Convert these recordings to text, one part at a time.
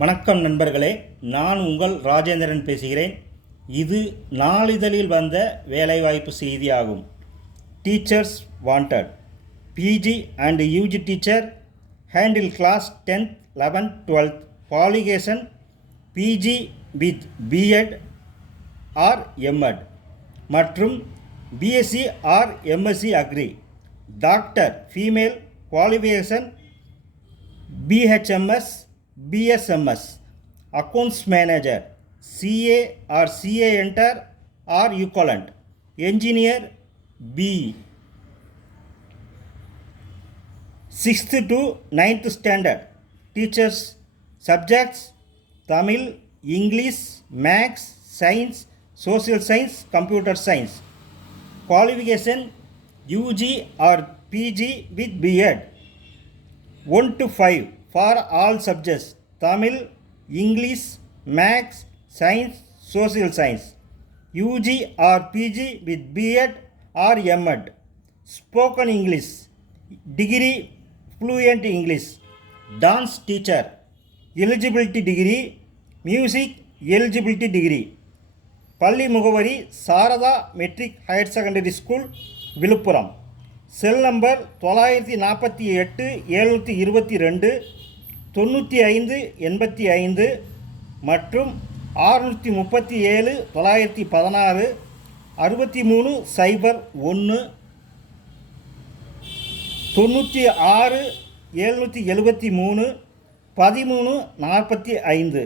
வணக்கம் நண்பர்களே, நான் உங்கள் ராஜேந்திரன் பேசுகிறேன். இது நாளிதழில் வந்த வேலைவாய்ப்பு செய்தியாகும். Teachers wanted. PG and UG teacher handle class 10th 11th 12th qualification PG with BEd or MEd மற்றும் BSc or MSc agri. Doctor female qualification BHMS BSMS. Accounts Manager CA or CA Enter or equivalent. Engineer B. 6th to 9th standard. Teachers subjects Tamil, English, Maths, Science, Social Science, Computer Science. Qualification UG or PG with B.Ed. 1 to 5 for all subjects: Tamil, English, Maths, Science, Social Science. UG or PG with B.Ed or M.Ed. Spoken English, degree fluent English. Dance teacher, eligibility degree. Music eligibility degree. பள்ளி முகவரி Sarada matric higher secondary school, Villupuram. Cell number 948 722 95 85 மற்றும் 637 916 63 01 96 773 13 45.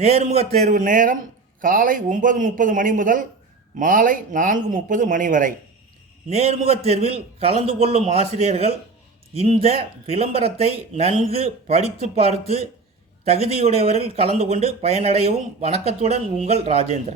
நேர்முக தேர்வு நேரம் காலை 9:30 மணி முதல் மாலை 4:30 மணி வரை. நேர்முக தேர்வில் கலந்து கொள்ளும் ஆசிரியர்கள் இந்த விளம்பரத்தை நன்கு படித்து பார்த்து தகுதியுடையவர்கள் கலந்து கொண்டு பயனடையவும். வணக்கத்துடன் உங்கள் ராஜேந்திரன்.